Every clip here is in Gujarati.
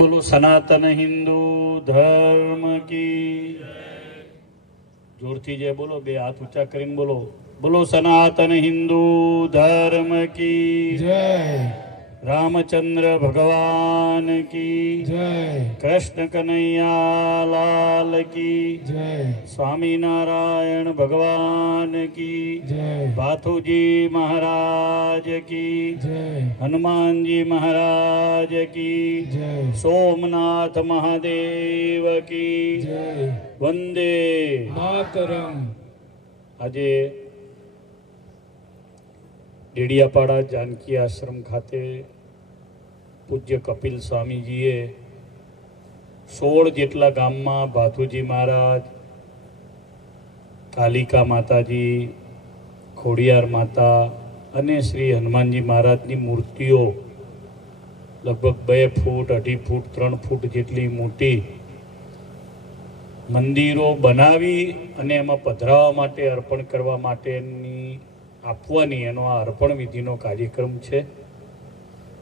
बोलो सनातन हिंदू धर्म की जोरथी जय बोलो, बे हाथ ऊंचा करीने बोलो, बोलो सनातन हिंदू धर्म की जय। रामचंद्र भगवान की जय। कृष्ण कन्हैया लाल की जय। स्वामी नारायण भगवान की जय। बाथुजी महाराज की जय। हनुमान जी महाराज की जय। सोमनाथ महादेव की जय। वंदे मातरम। આજે ડેડિયાપાડા જાનકી આશ્રમ ખાતે પૂજ્ય કપિલ સ્વામીજીએ 16 જેટલા ગામમાં ભાથુજી મહારાજ, કાલિકા માતાજી, ખોડિયાર માતા અને શ્રી હનુમાનજી મહારાજની મૂર્તિઓ લગભગ 2 ફૂટ, 2.5 ફૂટ, 3 ફૂટ જેટલી મોટી મંદિરો બનાવી અને એમાં પધરાવવા માટે, અર્પણ કરવા માટેની આપવાની એનો આ અર્પણ વિધિનો કાર્યક્રમ છે.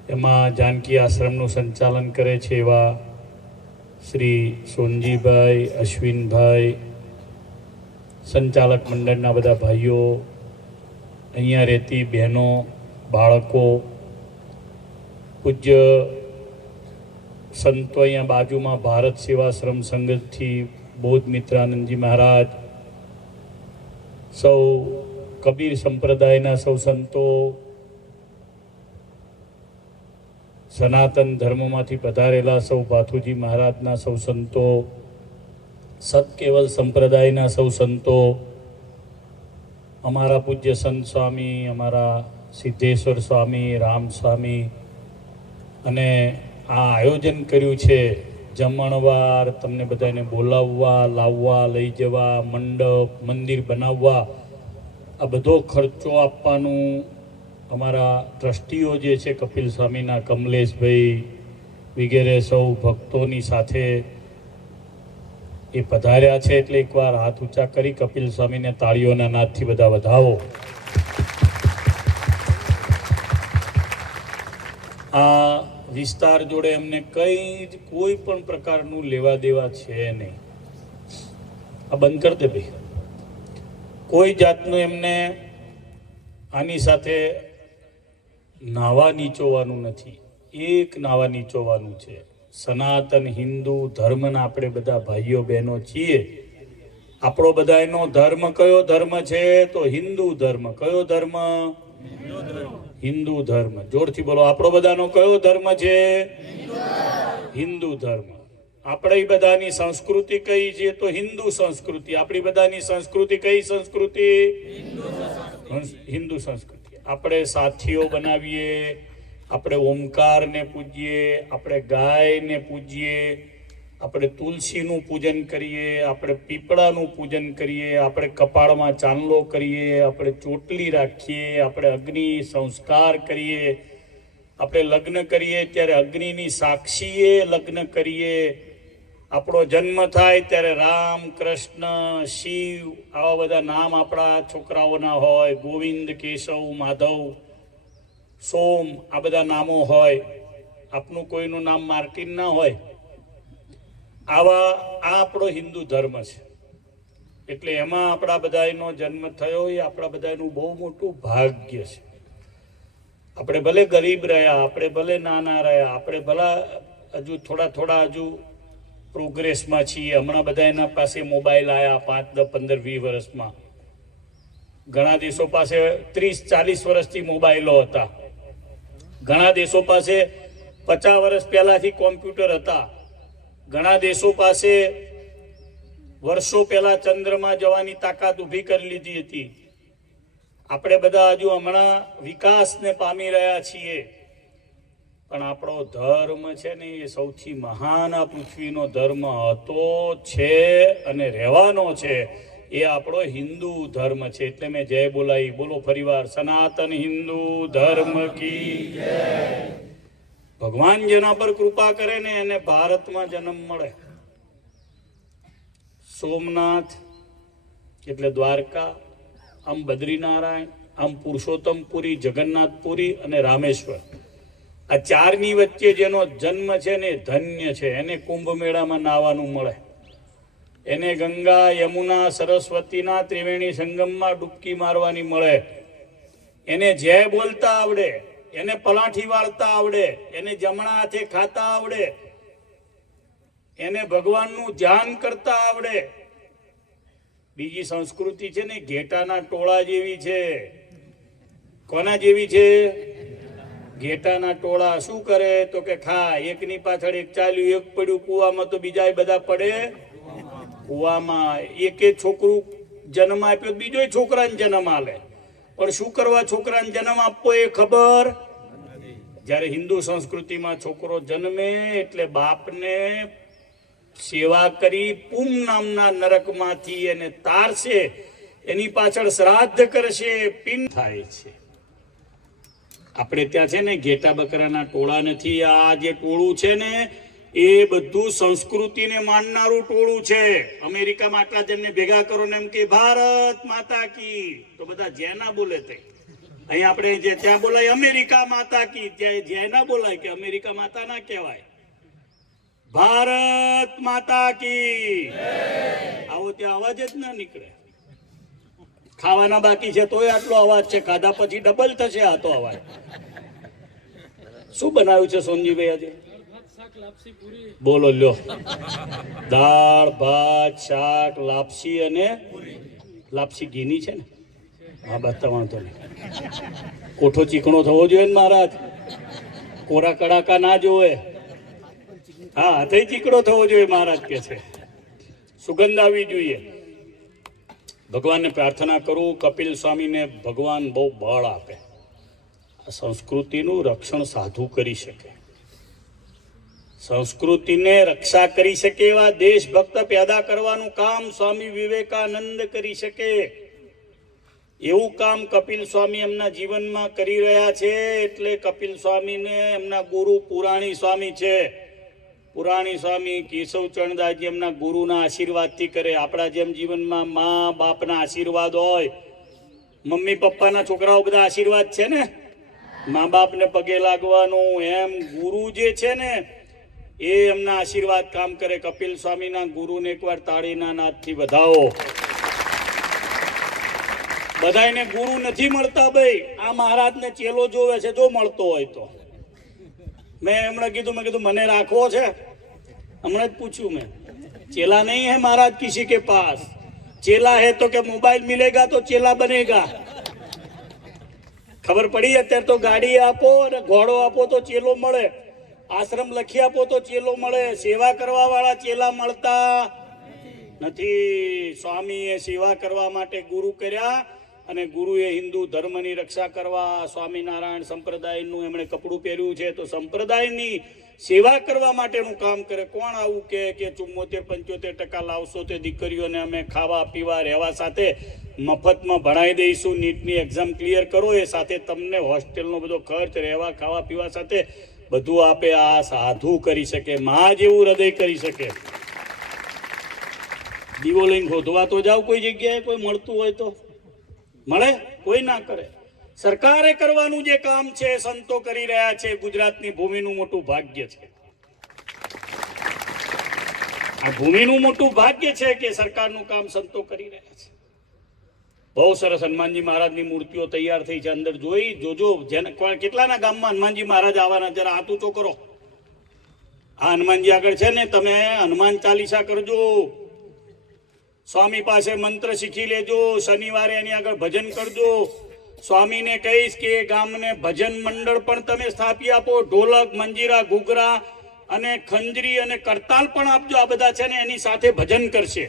એમાં જાનકી આશ્રમનું સંચાલન કરે છે એવા શ્રી સોનજીભાઈ, અશ્વિનભાઈ, સંચાલક મંડળના બધા ભાઈઓ, અહીંયા રહેતી બહેનો, બાળકો, પૂજ્ય સંતો, અહીંયા બાજુમાં ભારત સેવાશ્રમ સંઘથી બૌદ્ધ મિત્રાનંદજી महाराज, સૌ કબીર સંપ્રદાયના સૌ સંતો, સનાતન ધર્મમાંથી પધારેલા સૌ ભાથુજી મહારાજના સૌ સંતો, સતકેવલ સંપ્રદાયના સૌ સંતો, અમારા પૂજ્ય સંત સ્વામી, અમારા સિદ્ધેશ્વર સ્વામી, રામ સ્વામી, અને આ આયોજન કર્યું છે જમણવાર, તમને બધાને બોલાવવા, લાવવા, લઈ જવા, મંડપ, મંદિર બનાવવા, આ બધો ખર્ચો આપવાનું અમારા ટ્રસ્ટીઓ જે છે કપિલ સ્વામીના કમલેશભાઈ વગેરે સૌ ભક્તોની સાથે એ પધાર્યા છે. એટલે એકવાર હાથ ઊંચા કરી કપિલ સ્વામીને તાળીઓના નાદથી બધા વધાવો. આ વિસ્તાર જોડે અમને કોઈ પણ પ્રકારનું લેવા દેવા છે નહીં. આ બંધ કરી દે ભાઈ. કોઈ જાતનું એમને આની સાથે નાવા નીચોવાનું નથી. એક નાવા નીચોવાનું છે. સનાતન હિન્દુ ધર્મના આપણે બધા ભાઈઓ બહેનો છીએ. આપણો બધાનો ધર્મ કયો ધર્મ છે? તો હિન્દુ ધર્મ. કયો ધર્મ? હિન્દુ ધર્મ. જોરથી બોલો, આપણો બધાનો કયો ધર્મ છે? હિન્દુ ધર્મ. આપણે બધાની સંસ્કૃતિ કઈ છે? તો હિન્દુ સંસ્કૃતિ. આપણી બધાની સંસ્કૃતિ કઈ સંસ્કૃતિ? હિન્દુ સંસ્કૃતિ. આપણે સાથીઓ બનાવીએ, આપણે ઓમકારને પૂજીએ, આપણે ગાયને પૂજીએ, આપણે તુલસીનું પૂજન કરીએ, આપણે પીપળાનું પૂજન કરીએ, આપણે કપાળમાં ચાંદલો કરીએ, આપણે ચોટલી રાખીએ, આપણે અગ્નિ સંસ્કાર કરીએ, આપણે લગ્ન કરીએ ત્યારે અગ્નિની સાક્ષીએ લગ્ન કરીએ. આપણો જન્મ થાય ત્યારે રામ, કૃષ્ણ, શિવ આવા બધા નામ આપણા છોકરાઓના હોય. ગોવિંદ, કેશવ, માધવ, સોમ આ બધા નામો હોય. આપનું કોઈનું નામ માર્ટિન ના હોય. આવા આ આપણો હિન્દુ ધર્મ છે. એટલે એમાં આપણા બધાનો જન્મ થયો એ આપણા બધાનું બહુ મોટું ભાગ્ય છે. આપણે ભલે ગરીબ રહ્યા, આપણે ભલે નાના રહ્યા, આપણે ભલા હજુ થોડા હજુ પ્રોગ્રેસમાં છીએ. હમણાં બધા એના પાસે મોબાઈલ આવ્યા 5, 10, 15, 20 વર્ષમાં. ઘણા દેશો પાસે 30-40 વર્ષથી મોબાઈલો હતા. ઘણા દેશો પાસે 50 વર્ષ પહેલાથી કોમ્પ્યુટર હતા. ઘણા દેશો પાસે વર્ષો પહેલા ચંદ્રમાં જવાની તાકાત ઊભી કરી લીધી હતી. આપણે બધા હજુ હમણાં વિકાસને પામી રહ્યા છીએ. પણ આપણો ધર્મ છે ને એ સૌથી મહાન આ પૃથ્વીનો ધર્મ હતો, છે અને રહેવાનો છે. એ આપણો હિન્દુ ધર્મ છે. એટલે મેં જય બોલાવી. બોલો ફરીવાર, સનાતન હિન્દુ ધર્મ की जय. ભગવાન જેના પર કૃપા કરે ને એને ભારતમાં જન્મ મળે. સોમનાથ એટલે દ્વારકા, આમ બદ્રીનારાયણ, આમ પુરુષોત્તમપુરી, જગન્નાથપુરી અને રામેશ્વર. આ ચારની વચ્ચે જેનો જન્મ છે ને એ ધન્ય છે. એને કુંભ મેળામાં નાહવાનું મળે, એને ગંગા યમુના સરસ્વતીના ત્રિવેણી સંગમમાં ડૂબકી મારવાની મળે, એને જય બોલતા આવડે, એને પલાઠી વાળતા આવડે, એને જમણા હાથે ખાતા આવડે, એને ભગવાનનું ધ્યાન કરતા આવડે. બીજી સંસ્કૃતિ છે ને ઘેટાના ટોળા જેવી છે. કોના જેવી છે? ઘેટાના ટોળા. શું કરે તો કે ખા, એકની પાછળ એક ચાલ્યું, એક પડ્યું કુવામાં તો બીજા બધા પડે કુવામાં. એકે છોકરું જન્મ આપ્યો, બીજો છોકરાને જન્મ આલે, પણ શું કરવા છોકરાને જન્મ આપવો એ ખબર. જ્યારે હિન્દુ સંસ્કૃતિમાં છોકરો જન્મે એટલે બાપને સેવા કરી પૂમ નામના નરકમાંથી એને તારશે, એની પાછળ શ્રાદ્ધ કરશે, પિંડ થાય છે. આપણે ત્યાં છે ને ઘેટા બકરાના ટોળા નથી. આ જે ટોળું છે ને એ બધું સંસ્કૃતિને માનનારું ટોળું છે. અમેરિકામાં આટલા જણને ભેગા કરો ને એમ કે ભારત માતા કી, તો બધા જય ના બોલે. તે અહીંયા આપણે જે ત્યાં બોલાય અમેરિકા માતા કી, ત્યાં જય ના બોલાય, કે અમેરિકા માતા ના કહેવાય, ભારત માતા કી. આવો ત્યાં અવાજ જ ના નીકળે. ખાવાના બાકી છે તોય આટલો અવાજ છે, ખાધા પછી ડબલ થશે આ તો અવાજ. શું બનાવ્યું છે સોનજીભાઈ આજે? બોલો લ્યો. દાળ ભાત શાક લાપસી અને લાપસી ઘીની છે ને? હા બસ વાંધો નહીં. કોઠો ચીકણો થવો જોઈએ ને મહારાજ, કોરા કડાકા ના જોવે. હા હાથે ચીકણો થવો જોઈએ મહારાજ કે છે. સુગંધ આવવી જોઈએ. ભગવાનને પ્રાર્થના કરું કપિલ સ્વામીને ભગવાન બહુ બળ આપે, આ સંસ્કૃતિનું રક્ષણ સાધુ કરી શકે, સંસ્કૃતિને રક્ષા કરી શકે એવા દેશભક્ત પેદા કરવાનું કામ સ્વામી વિવેકાનંદ કરી શકે એવું કામ કપિલ સ્વામી એમના જીવનમાં કરી રહ્યા છે. એટલે કપિલ સ્વામીને એમના ગુરુ પુરાણી સ્વામી છે. પુરાણી સ્વામી કેશવચરણદાસજી એમના ગુરુના આશીર્વાદથી કરે. આપણા જેમ જીવનમાં મા બાપના આશીર્વાદ હોય, મમ્મી પપ્પાના છોકરાઓ બધા આશીર્વાદ છે ને, મા બાપને પગે લાગવાનું, એમ ગુરુ જે છે ને એ એમના આશીર્વાદ કામ કરે. કપિલ સ્વામીના ગુરુને એકવાર તાળીના નાદથી વધાવો. બધાને ગુરુ નથી મળતા ભાઈ, આ મહારાજને ચેલો જોવે છે, જો મળતો હોય તો. મેં હમણાં કીધું, મને રાખવો છે, હમણાં જ પૂછ્યું મેં, चेला नहीं है महाराज किसी के पास, चेला है तो क्या मोबाइल मिलेगा तो चेला बनेगा? खबर पड़ी અત્યારે તો ગાડી આપો અને ઘોડો આપો તો ચેલો મળે, આશ્રમ લખી આપો તો ચેલો મળે, સેવા કરવા વાળા ચેલા મળતા નથી. સ્વામીએ સેવા કરવા માટે ગુરુ કર્યા અને ગુરુએ હિન્દુ ધર્મની રક્ષા કરવા સ્વામિનારાયણ સંપ્રદાયનું એમણે કપડું પહેર્યું છે, તો સંપ્રદાયની સેવા કરવા માટેનું કામ કરે. કોણ આવું કે 74-75% લાવશો તે દીકરીઓને અમે ખાવા પીવા રહેવા સાથે મફતમાં ભણાવી દઈશું, નીટની એક્ઝામ ક્લિયર કરો, એ સાથે તમને હોસ્ટેલનો બધો ખર્ચ, રહેવા ખાવા પીવા સાથે બધું આપે. આ સાધુ કરી શકે, મા જેવું હૃદય કરી શકે. દીવો લઈને શોધવા તો જાવ કોઈ જગ્યાએ, કોઈ મળતું હોય તો મળે, કોઈ ના કરે. સરકારે કરવાનું જે કામ છે સંતો કરી રહ્યા છે. ગુજરાતની ભૂમિનું મોટું ભાગ્ય છે, આ ભૂમિનું મોટું ભાગ્ય છે કે સરકારનું કામ સંતો કરી રહ્યા છે. બહુ સરસ હનુમાનજી મહારાજની મૂર્તિઓ તૈયાર થઈ છે, અંદર જોઈ જોજો. જેને કેટલાના ગામમાં હનુમાનજી મહારાજ આવવાના, જરા હાથ ઊંચો કરો. આ હનુમાનજી આગળ છે ને, તમે હનુમાન ચાલીસા કરજો, સ્વામી પાસે મંત્ર શીખી લેજો, શનિવારે એની આગળ ભજન કરજો. સ્વામીને કહીશ કે ગામને ભજન મંડળ પણ તમે સ્થાપી આપો, ઢોલક, મંજીરા, ઘૂઘરા અને ખંજરી અને કરતાલ પણ આપજો. આ બધા છે ને એની સાથે ભજન કરશે.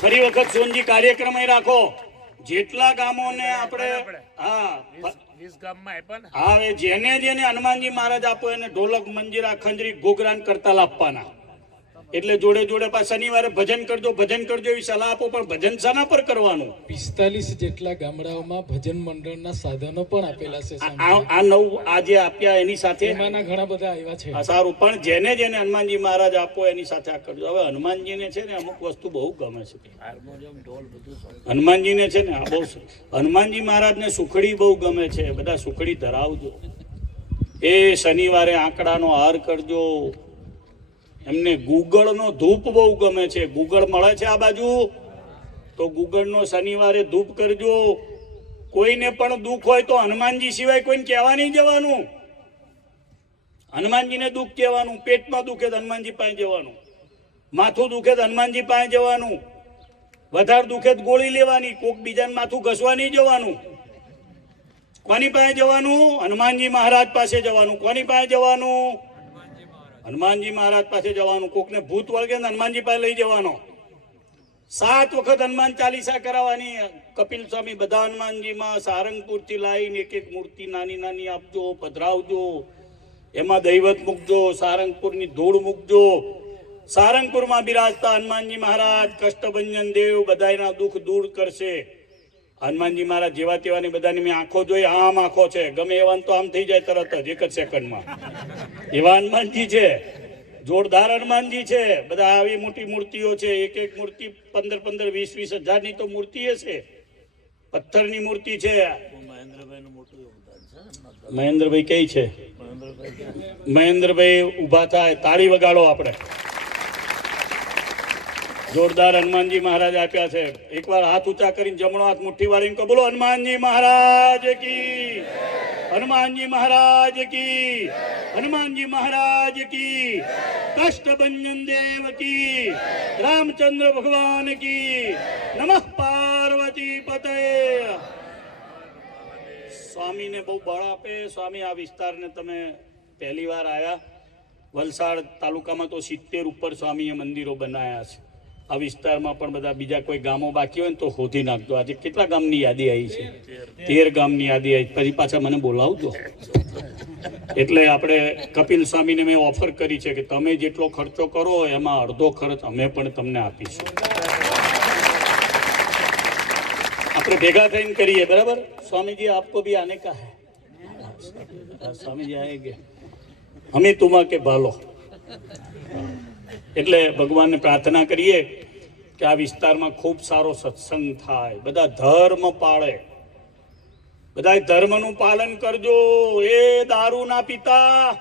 ફરી વખત સોનજી કાર્યક્રમ રાખો, જેટલા ગામોને આપણે હા જેને જેને હનુમાનજી મહારાજ આપો એને ઢોલક, મંજીરા, ખંજરી, ઘૂઘરા કરતાલ આપવાના. એટલે જોડે જોડે શનિવારે ભજન કરજો એવી સલાહ આપો, પણ ભજન શાના પર કરવાનું? 45 જેટલા ગામડાઓમાં ભજન મંડળના સાધનો પણ આપેલા છે. આ નવ આજે આપ્યા એની સાથે એમાંના ઘણા બધા આવ્યા છે. સારું, પણ જેને જેને હનુમાનજી મહારાજ આપો એની સાથે આ કરજો. હવે હનુમાનજીને છે ને અમુક વસ્તુ બહુ ગમે છે. હનુમાનજીને છે ને આ બહુ, હનુમાનજી મહારાજને સુખડી બહુ ગમે છે. બધા સુખડી ધરાવજો. એ શનિવારે આંકડાનો હાર કરજો. એમને ગૂગળનો ધૂપ બહુ ગમે છે. ગૂગળ મળે છે આ બાજુ? તો ગૂગળનો શનિવારે ધૂપ કરજો. કોઈને પણ દુઃખ હોય તો હનુમાનજી સિવાય કોઈને કહેવા નહીં જવાનું. હનુમાનજીને દુઃખ કહેવાનું. પેટમાં દુખે તો હનુમાનજી પાસે જવાનું. માથું દુખે તો હનુમાનજી પાસે જવાનું. વધારે દુખે તો ગોળી લેવાની. કોક બીજાને માથું ઘસવા નહીં જવાનું. કોની પાસે જવાનું? હનુમાનજી મહારાજ પાસે જવાનું. કોની પાસે જવાનું? હનુમાનજી મહારાજ પાસે જવાનું. કોકને ભૂત વળગે ને હનુમાનજી પાસે લઈ જવાનો. 7 વખત હનુમાન ચાલીસા કરાવવાની. કપિલ સ્વામી બધા હનુમાનજીમાં સારંગપુરથી લાવીને એક મૂર્તિ નાની નાની આપજો, પધરાવજો. એમાં દૈવત મૂકજો, સારંગપુરની ધૂળ મૂકજો. સારંગપુરમાં બિરાજતા હનુમાનજી મહારાજ કષ્ટભંજન દેવ બધાના દુઃખ દૂર કરશે. હનુમાનજી મહારાજ જેવા તેવાની બધાની મેં આંખો જોઈ, આમ આંખો છે. ગમે એવા તો આમ થઈ જાય તરત જ, એક જ સેકન્ડમાં. એવા હનુમાનજી છે. જોરદાર હનુમાનજી છે. બધા આવી મોટી મૂર્તિઓ છે. એક મૂર્તિ 15-15, 20-20 હજારની તો મૂર્તિ હશે. પથ્થરની મૂર્તિ છે. મહેન્દ્રભાઈ કઈ છે? મહેન્દ્રભાઈ ઉભા થાય, તાળી વગાડો. આપણે જોરદાર હનુમાનજી મહારાજ આપ્યા છે. એકવાર હાથ ઊંચા કરીને જમણો હાથ મુઠ્ઠી વાળીને કહો, બોલો હનુમાનજી મહારાજ કી, હનુમાનજી મહારાજ કી, હનુમાનજી મહારાજ કી, કષ્ટભંજન દેવ કી, રામચંદ્ર ભગવાન કી, નમઃ પાર્વતી પતે. સ્વામીને બહુ બળ આપે. સ્વામી આ વિસ્તારને તમે પહેલી વાર આવ્યા. વલસાડ તાલુકામાં તો 70 ઉપર સ્વામીએ મંદિરો બનાવ્યા છે. આ વિસ્તારમાં પણ બધા બીજા કોઈ ગામો બાકી હોય ને તો શોધી નાખજો. આજે કેટલા ગામની યાદી આવી છે? 13 ગામની યાદી આવી. પછી પાછા મને બોલાવજો. એટલે આપણે કપિલ સ્વામીને મેં ઓફર કરી છે કે તમે જેટલો ખર્ચો કરો એમાં અડધો ખર્ચ અમે પણ તમને આપીશું. આપણે ભેગા થઈને કરીએ, બરાબર? સ્વામીજી આપકો ભી આને કા હૈ. સ્વામીજી આएंगे. હમે તુમા કે ભાલો. એટલે ભગવાનને પ્રાર્થના કરીએ કે આ વિસ્તારમાં ખૂબ સારો સત્સંગ થાય. બધા ધર્મ પાળે. બધા ધર્મનું પાલન કરજો. એ દારૂ ના પીતા,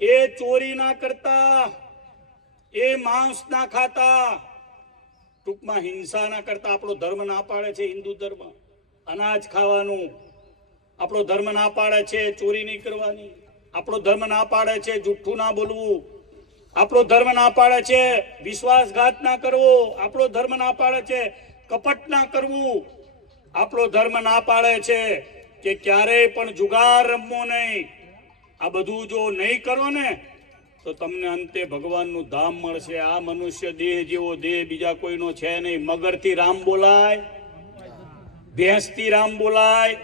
એ ચોરી ના કરતા, એ માંસ ના ખાતા, ટૂંકમાં હિંસા ના કરતા. આપણો ધર્મ ના પાડે છે, હિન્દુ ધર્મ, અનાજ ખાવાનું. આપણો ધર્મ ના પાડે છે ચોરી નહીં કરવાની. આપણો ધર્મ ના પાડે છે જુઠ્ઠું ના બોલવું. આપણો ધર્મ ના પાડે છે વિશ્વાસઘાત ના કરવો. આપણો ધર્મ ના પાડે છે કપટ ના કરવું. આપણો ધર્મ ના પાડે છે કે ક્યારેય પણ જુગાર રમવો નહીં. આ બધું જો નહીં કરો ને તો તમને અંતે ભગવાનનું ધામ મળશે. આ મનુષ્ય દેહ જેવો દેહ બીજા કોઈનો છે નહીં. મગરથી રામ બોલાય, ભેંસથી રામ બોલાય,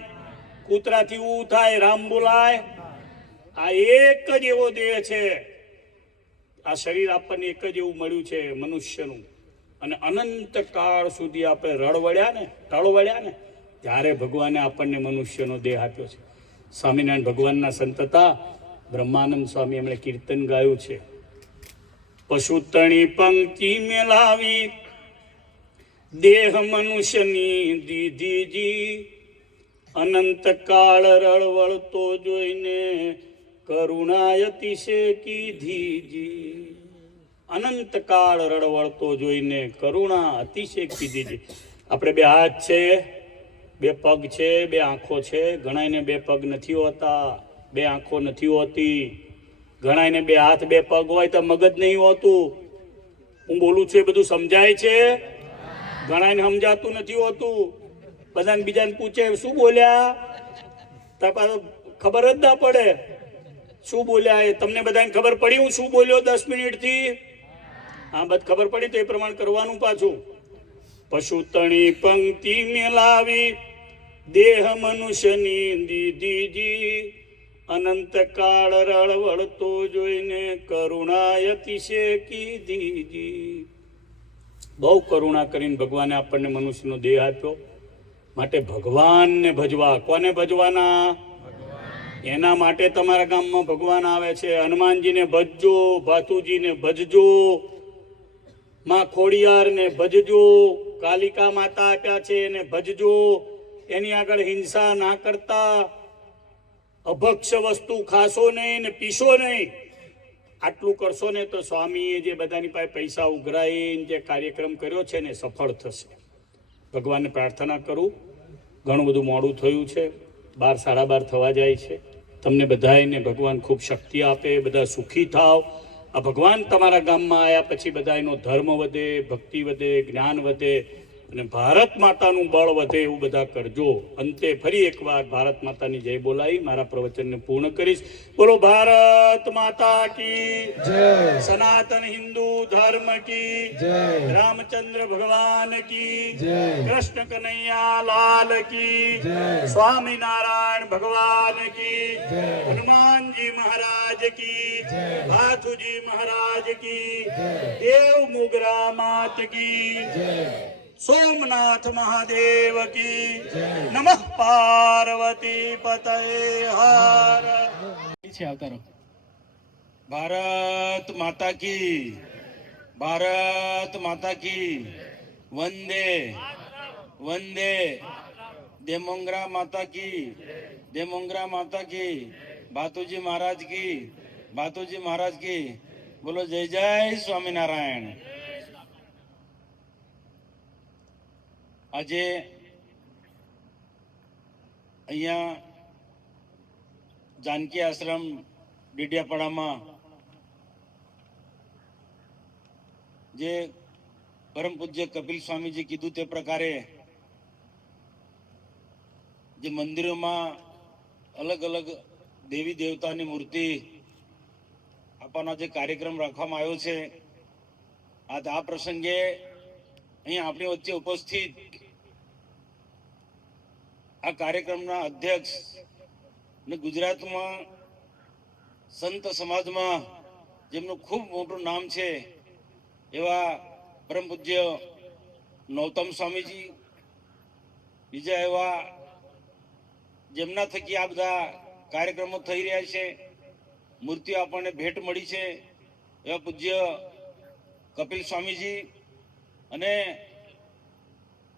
કૂતરાથી ઉ થાય રામ બોલાય. આ એક જ એવો દેહ છે. આ શરીર આપણને એક જ એવું મળ્યું છે મનુષ્યનું. અને અનંત કાળ સુધી આપણે ટળવળ્યા ને ત્યારે ભગવાને આપણને મનુષ્યનો દેહ આપ્યો છે. સ્વામિનારાયણ ભગવાનના સંત હતા બ્રહ્માનંદ સ્વામી, એમણે કીર્તન ગાયું છે. પશુતણી પંક્તિ મેલાવી દેહ મનુષ્યની દીધીજી, અનંત કાળ રળવળતો જોઈને કરુણાયતિશે કીધીજી. અનંત કાળ રળવળતો જોઈને કરુણા અતિશય કીધીજી. આપણે બે હાથ છે, બે પગ છે, બે આંખો છે. ઘણાને બે પગ નથી હોતા, બે આંખો નથી હોતી. ઘણાને બે હાથ બે પગ હોય તો મગજ નહીં હોતું. હું બોલું છું એ બધું સમજાય છે? ઘણાને સમજાતું નથી હોતું. બધાને બીજાને પૂછે શું બોલ્યા, તો ખબર જ ના પડે શું બોલ્યા. એ તમને બધાને ખબર પડી હું શું બોલ્યો 10 મિનિટથી? હા, બસ ખબર પડી તો એ પ્રમાણે કરવાનું પાછું. પશુતણી પંક્તિ મેલાવી દેહ મનુષ્યની દીધીજી, અનંત કાળ રળવળતો જોઈને કરુણાયતિશે કીધીજી. બહુ કરુણા કરીને ભગવાને આપણને મનુષ્યનો દેહ આપ્યો. માટે ભગવાનને ભજવા. કોને ભજવાના? એના માટે તમારા ગામમાં ભગવાન આવે છે. હનુમાનજીને ભજજો, ભાતુજીને ભજજો, માં ખોડિયારને ભજજો, કાલિકા માતા આપ્યા છે એને ભજજો. એની આગળ હિંસા ના કરતા. અભક્ષ્ય વસ્તુ ખાશો નહીં ને પીશો નહીં, આટલું કરશો ને તો સ્વામીએ જે બધાની પાસે પૈસા ઉઘરાઈને જે કાર્યક્રમ કર્યો છે ને સફળ થશે. ભગવાનને પ્રાર્થના કરું. ઘણું બધું મોડું થયું છે, 12 સાડા 12 થવા જાય છે. તમને બધાને ભગવાન ખૂબ શક્તિ આપે, બધા સુખી થાવ. આ ભગવાન તમારા ગામમાં આવ્યા પછી બધાનો ધર્મ વધે, ભક્તિ વધે, જ્ઞાન વધે અને ભારત માતાનું બળ વધે એવું બધા કરજો. અંતે ફરી એકવાર ભારત માતાની જય બોલાવી મારા પ્રવચનને પૂર્ણ કરીશ. બોલો ભારત માતા કી જય. સનાતન હિન્દુ ધર્મ કી જય. રામચંદ્ર ભગવાન કી જય. કૃષ્ણ કનૈયા લાલ કી જય. સ્વામિનારાયણ ભગવાન કી જય. હનુમાનજી મહારાજ કી જય. ભાથુજી મહારાજ કી જય. દેવ મોગરા માત કી જય. સોમનાથ મહાદેવ કી જય. નમઃ પાર્વતી પતય હર. છે આવતા રહો. ભારત માતા કી, ભારત માતા કી, વંદે વંદે. દેમોંગરા માતા કી, દેમોંગરા માતા કી. ભાતુજી મહારાજ કી, ભાતુજી મહારાજ કી. બોલો જય જય સ્વામિનારાયણ. આજે અહીંયા જાનકી આશ્રમ ડેડિયાપાડામાં જે પરમ પૂજ્ય કપિલ સ્વામીજી કીધું તે પ્રકારે જે મંદિરોમાં અલગ અલગ દેવી દેવતાની મૂર્તિ આપવાનો જે કાર્યક્રમ રાખવામાં આવ્યો છે, આ પ્રસંગે અહીં આપણી વચ્ચે ઉપસ્થિત આ કાર્યક્રમના અધ્યક્ષ ને ગુજરાતમાં સંત સમાજમાં જેમનું ખૂબ મોટું નામ છે એવા પરમ પૂજ્ય નૌતમ સ્વામીજી, બીજા એવા જેમના થકી આ બધા કાર્યક્રમો થઈ રહ્યા છે, મૂર્તિઓ આપણને ભેટ મળી છે એવા પૂજ્ય કપિલ સ્વામીજી અને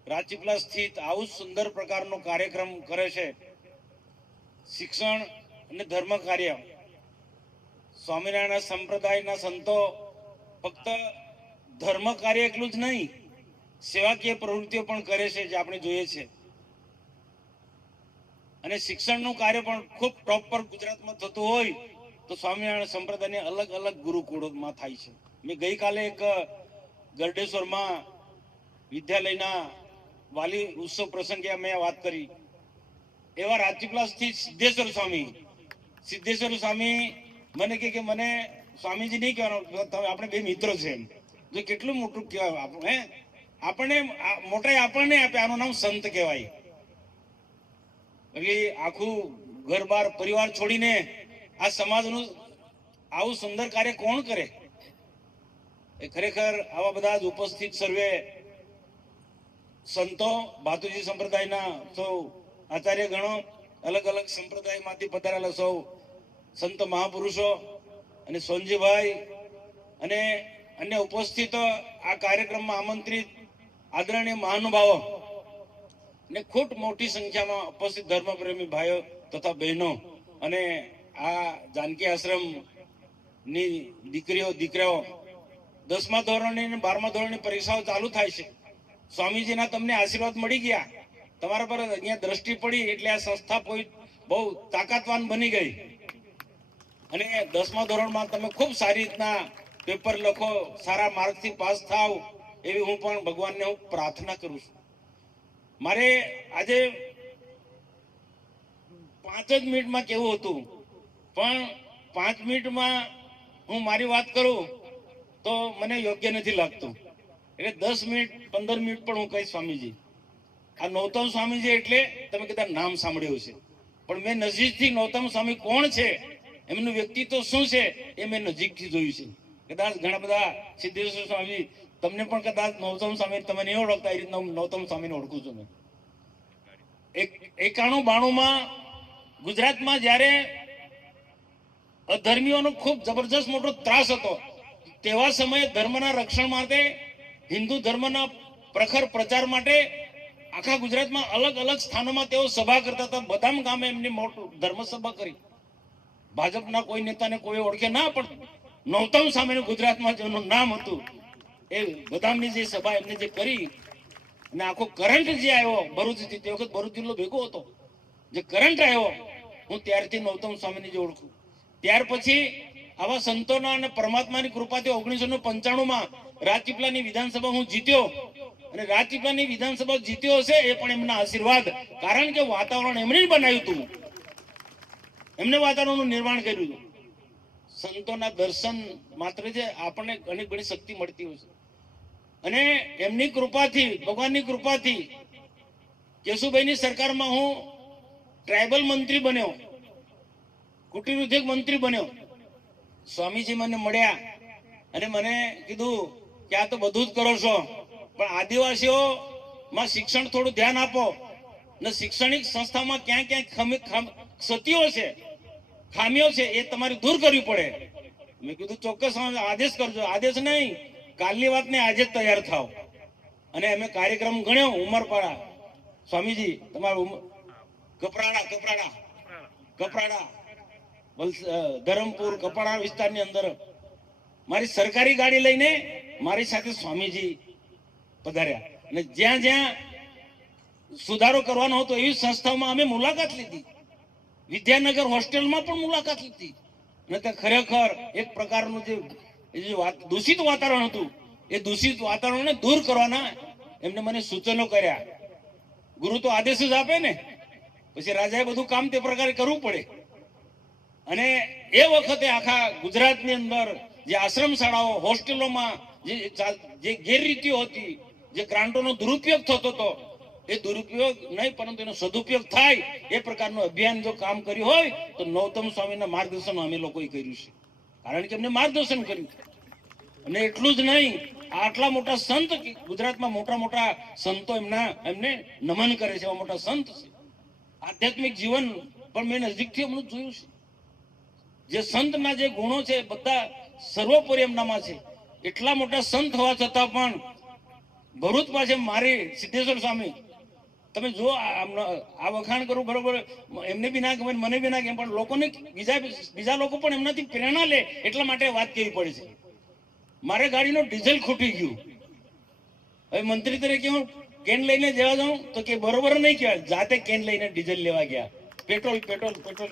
રાજપીપળા સ્થિત આવું સુંદર પ્રકારનો કાર્યક્રમ કરે છે. શિક્ષણ અને ધર્મ કાર્ય. સ્વામિનારાયણ સંપ્રદાયના સંતો ફક્ત ધર્મ કાર્ય એટલું જ નહીં, સેવાકીય પ્રવૃત્તિઓ પણ કરે છે જે આપણે જોઈએ છે. અને શિક્ષણનું કાર્ય પણ ખૂબ પ્રોપર ગુજરાતમાં થતું હોય તો સ્વામિનારાયણ સંપ્રદાયની અલગ અલગ ગુરુકુળોમાં થાય છે. મેં ગઈકાલે એક ગરડેશ્વરમાં વિદ્યાલયના વાલી ઉત્સવ પ્રસંગે મેં વાત કરી. એવા રાજપીપળા સ્થિત સિદ્ધેશ્વર સ્વામી મને કે મને સ્વામીજી નહીં કહેવાનું, તમે આપણે બે મિત્રો છે. જો કેટલું મોટું કહેવાય આપણે, આપણને મોટા આપણને આપે, આનું નામ સંત કહેવાય. એટલે આખું ઘર બાર પરિવાર છોડીને આ સમાજનું આવું સુંદર કાર્ય કોણ કરે? એ ખરેખર આવા બધા જ ઉપસ્થિત સર્વે સંતો, ભાતુજી સંપ્રદાયના સૌ આચાર્ય ગણો, અલગ અલગ સંપ્રદાયમાંથી પધારેલા સૌ સંત મહાપુરુષો અને સોનજીભાઈ અને અન્ય ઉપસ્થિત આ કાર્યક્રમમાં આમંત્રિત આદરણીય મહાનુભાવો ને ખૂબ મોટી સંખ્યામાં ઉપસ્થિત ધર્મપ્રેમી ભાઈઓ તથા બહેનો અને આ જાનકી આશ્રમ ની દીકરીઓ દીકરાઓ 10મા ધોરણની અને 12મા ધોરણની પરીક્ષાઓ ચાલુ થાય છે. સ્વામીજીના તમને આશીર્વાદ મળી ગયા, તમારા પર અહીંયા દ્રષ્ટિ પડી એટલે આ સંસ્થા બહુ તાકાતવાન બની ગઈ અને 10મા ધોરણમાં તમે ખૂબ સારી રીતના પેપર લખો, સારા માર્કથી પાસ થાવ એવી હું પણ ભગવાનને હું પ્રાર્થના કરું છું. મારે આજે 5 જ મિનિટમાં કેવું હતું, પણ 5 મિનિટમાં હું મારી વાત કરું તો મને યોગ્ય નથી લાગતું. એટલે 10 મિનિટ 15 મિનિટ પણ હું કહીશ. સ્વામીજી આ નૌતમ સ્વામીજી એટલે તમે કદાચ નામ સાંભળ્યું છે, પણ મેં નજીકથી નૌતમ સ્વામી કોણ છે, એમનું વ્યક્તિત્વ શું છે એ મેં નજીકથી જોયું છે. કદાચ ઘણા બધા સિદ્ધેશ્વર સ્વામી તમને પણ કદાચ નૌતમ સ્વામી તમે નહીં ઓળખતા, એ રીતના હું નૌતમ સ્વામીને ઓળખું છું. મેં 91-92માં ગુજરાતમાં જ્યારે અધર્મીઓનો ખૂબ જબરજસ્ત મોટો ત્રાસ હતો, તેવા સમયે ધર્મના રક્ષણ માટે, હિન્દુ ધર્મના પ્રખર પ્રચાર માટે આખા ગુજરાતમાં અલગ અલગ સ્થાનોમાં તેઓ સભા કરતા હતા. બદામ ગામે એમની મોટું ધર્મસભા કરી. ભાજપના કોઈ નેતાને કોઈ ઓળખે ના, પણ નૌતમ સામેનું ગુજરાતમાં જેનું નામ હતું એ બદામની જે સભા એમને જે કરી, અને આખો કરંટ જે આવ્યો ભરૂચ, તે વખત ભરૂચ જિલ્લો ભેગો હતો, જે કરંટ આવ્યો, હું ત્યારથી નૌતમ સ્વામીને જે ઓળખું. ત્યાર પછી આવા સંતોના અને પરમાત્માની કૃપાથી 1995માં રાજપીપળાની વિધાનસભા હું જીત્યો. અને રાજપીપળાની વિધાનસભા જીત્યો હશે એ પણ એમના આશીર્વાદ, કારણ કે વાતાવરણ એમણે જ બનાવ્યું હતું, એમને વાતાવરણનું નિર્માણ કર્યું હતું. સંતોના દર્શન માત્ર છે આપણને ઘણી ઘણી શક્તિ મળતી હોય છે. અને એમની કૃપાથી, ભગવાનની કૃપાથી કેશુભાઈની સરકારમાં હું ટ્રાઇબલ મંત્રી બન્યો, કુટીર ઉદ્યોગ મંત્રી બન્યો. સ્વામીજી મને મળ્યા અને મને કીધું કે આ તો બધું જ કરો છો, પણ આદિવાસીઓમાં શિક્ષણ થોડું ધ્યાન આપો, ને શૈક્ષણિક સંસ્થામાં ક્યાં ક્યાં ક્ષતિઓ છે, ખામીઓ છે, એ તમારે દૂર કરવી પડે. મેં કીધું ચોક્કસ આદેશ કરજો. આદેશ નહીં, કાલની વાતને આજે જ તૈયાર થાવ. અને અમે કાર્યક્રમ ગણ્યો ઉમરપાડા. સ્વામીજી તમારું કપરાડા ધરમપુર કપરાડા વિસ્તારની અંદર મારી સરકારી ગાડી લઈને મારી સાથે સ્વામીજી પધાર્યા. અને જ્યાં જ્યાં સુધારો કરવાનો હતો એવી સંસ્થાઓમાં અમે મુલાકાત લીધી. વિદ્યાનગર હોસ્ટેલમાં પણ મુલાકાત લીધી. અને તે ખરેખર એક પ્રકારનું જે દૂષિત વાતાવરણ હતું, એ દૂષિત વાતાવરણને દૂર કરવાના એમને મને સૂચનો કર્યા. ગુરુ તો આદેશ જ આપે ને, પછી રાજાએ બધું કામ તે પ્રકારે કરવું પડે. અને એ વખતે આખા ગુજરાતની અંદર જે આશ્રમ શાળાઓ, હોસ્ટેલોમાં જે ગેરરીતિઓ હતી, જે ગ્રાન્ટોનો દુરુપયોગ થતો હતો, એ દુરુપયોગ નહીં પરંતુ એનો સદુપયોગ થાય એ પ્રકારનું અભિયાન જો કામ કર્યું હોય તો નૌતમ સ્વામીના માર્ગદર્શન અમે લોકોએ કર્યું છે, કારણ કે એમને માર્ગદર્શન કર્યું. અને એટલું જ નહીં, આટલા મોટા સંત ગુજરાતમાં મોટા મોટા સંતો એમને નમન કરે છે, એવા મોટા સંત છે. આધ્યાત્મિક જીવન પણ મેં નજીકથી એમનું જોયું છે. જે સંતના જે ગુણો છે બધા સર્વોપરી એમનામાં છે. એટલા મોટા સંત હોવા છતાં પણ ભરૂચ પાસે મારી સિદ્ધેશ્વર સ્વામી, તમે જો આ વખાણ કરું બરોબર, એમને બી ના ગમે, મને બી ના ગમે, પણ લોકોને બીજા લોકો પણ એમનાથી પ્રેરણા લે એટલા માટે વાત કહેવી પડે છે. મારે ગાડીનું ડીઝલ ખૂટી ગયું. હવે મંત્રી તરીકે હું કેન લઈને જવા જાઉં તો કે બરોબર નહીં કહેવાય, જાતે કેન લઈને ડીઝલ લેવા ગયા. પેટ્રોલ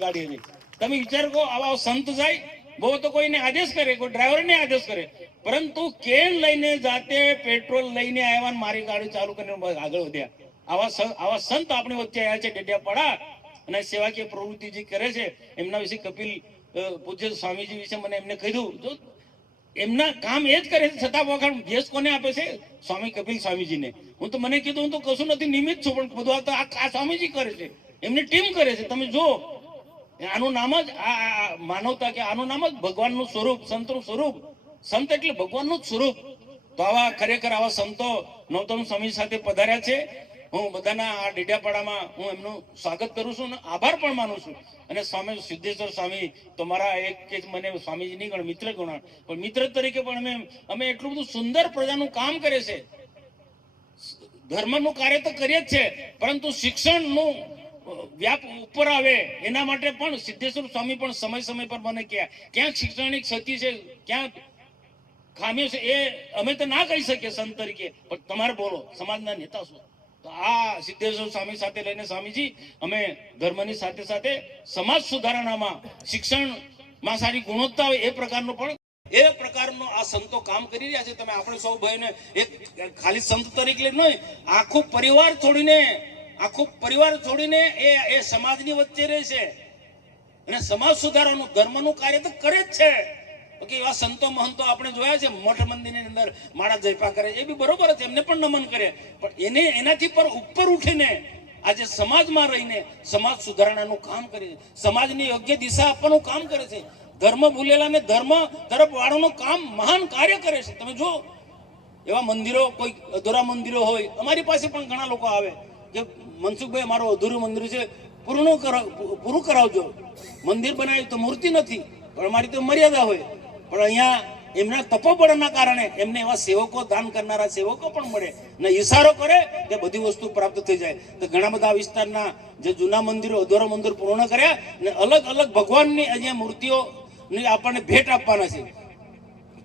ગાડી હતી. તમે વિચાર કરો, આવા સંત જાય, બહુ તો કોઈને આદેશ કરે, કોઈ ડ્રાઈવરને આદેશ કરે, પરંતુ કેન લઈને જાતે પેટ્રોલ લઈને આવ્યા, મારી ગાડી ચાલુ કરીને આગળ વધ્યા. આવા સંત આપણી વચ્ચે આવ્યા છે ડેડિયાપાડા, અને સેવાકીય પ્રવૃત્તિ જે કરે છે એમના વિશે કપિલ પૂજ્ય સ્વામીજી વિશે મને એમને કહ્યું, જો એમના કામ એ જ કરે છે, છતાં વખાણ દેશ કોને આપે છે? સ્વામી કપિલ સ્વામીજીને. હું તો મને કીધું હું તો કશું નથી, નિમિત્ત છું, પણ બધું આ સ્વામીજી કરે છે, એમની ટીમ કરે છે. તમે જો આનું નામ જ આ માનવતા, કે આનું નામ જ ભગવાનનું સ્વરૂપ, સંતનું સ્વરૂપ. સંત એટલે ભગવાનનું જ સ્વરૂપ. તો આવા ખરેખર આવા સંતો નૌતમ સ્વામી સાથે પધાર્યા છે. હું બધાના આ ડેડિયાપાડામાં હું એમનું સ્વાગત કરું છું અને આભાર પણ માનું છું. અને સ્વામી સિદ્ધેશ્વર સ્વામી તો મારા એક કે મને સ્વામીજી નહીં ગણ, મિત્ર ગણા, પણ મિત્ર તરીકે પણ અમે એટલું બધું સુંદર પ્રજાનું કામ કરે છે. ધર્મનું કાર્ય તો કરીએ જ છે, પરંતુ શિક્ષણનું વ્યાપ ઉપર આવે એના માટે પણ સિદ્ધેશ્વર સ્વામી પણ સમય પર મને ક્યાંક શિક્ષણિક ક્ષતિ છે, ક્યાંક ખામીઓ છે, એ અમે તો ના કહી શકીએ સંત તરીકે, પણ તમારે બોલો, સમાજના નેતા છો. તો આ સિદ્ધેશ્વર સ્વામી સાથે લઈને સ્વામીજી અમે ધર્મની સાથે સાથે સમાજ સુધારણામાં, શિક્ષણમાં સારી ગુણવત્તા હોય એ પ્રકારનો આ સંતો કામ કરી રહ્યા છે. તમે આપણે સૌ ભાઈને એક ખાલી સંત તરીકે નહીં, આખું પરિવાર છોડીને એ સમાજની વચ્ચે રહે છે અને સમાજ સુધારવાનું, ધર્મનું કાર્ય તો કરે જ છે. કે એવા સંતો મહંતો આપણે જોયા છે, મોઠ મંદિરની અંદર માળા જયપા કરે, એ બી બરોબર છે, એમને પણ નમન કરે, પણ એનાથી પર ઉપર ઉઠીને આજે સમાજમાં રહીને સમાજ સુધારણાનું કામ કરે છે, સમાજની યોગ્ય દિશા આપવાનું કામ કરે છે, ધર્મ ભૂલેલાને ધર્મ તરફ વાળવાનું કામ, મહાન કાર્ય કરે છે. તમે જો એવા મંદિરો, કોઈ અધૂરા મંદિરો હોય, અમારી પાસે પણ ઘણા લોકો આવે કે મનસુખભાઈ મારું અધૂરું મંદિર છે, પૂરું કરાવજો. મંદિર બનાવ્યું તો મૂર્તિ નથી, પણ અમારી તો મર્યાદા હોય, પણ અહીંયા એમના તપોબળના કારણે એમને એવા સેવકો, દાન કરનારા સેવકો પણ મળે ને ઈશારો કરે કે બધી વસ્તુ પ્રાપ્ત થઈ જાય. તો ઘણા બધા વિસ્તારના જે જૂના મંદિરો, અધોરા મંદિર પૂર્ણ કર્યા ને અલગ અલગ ભગવાનની અહીંયા મૂર્તિઓની આપણને ભેટ આપવાના છે.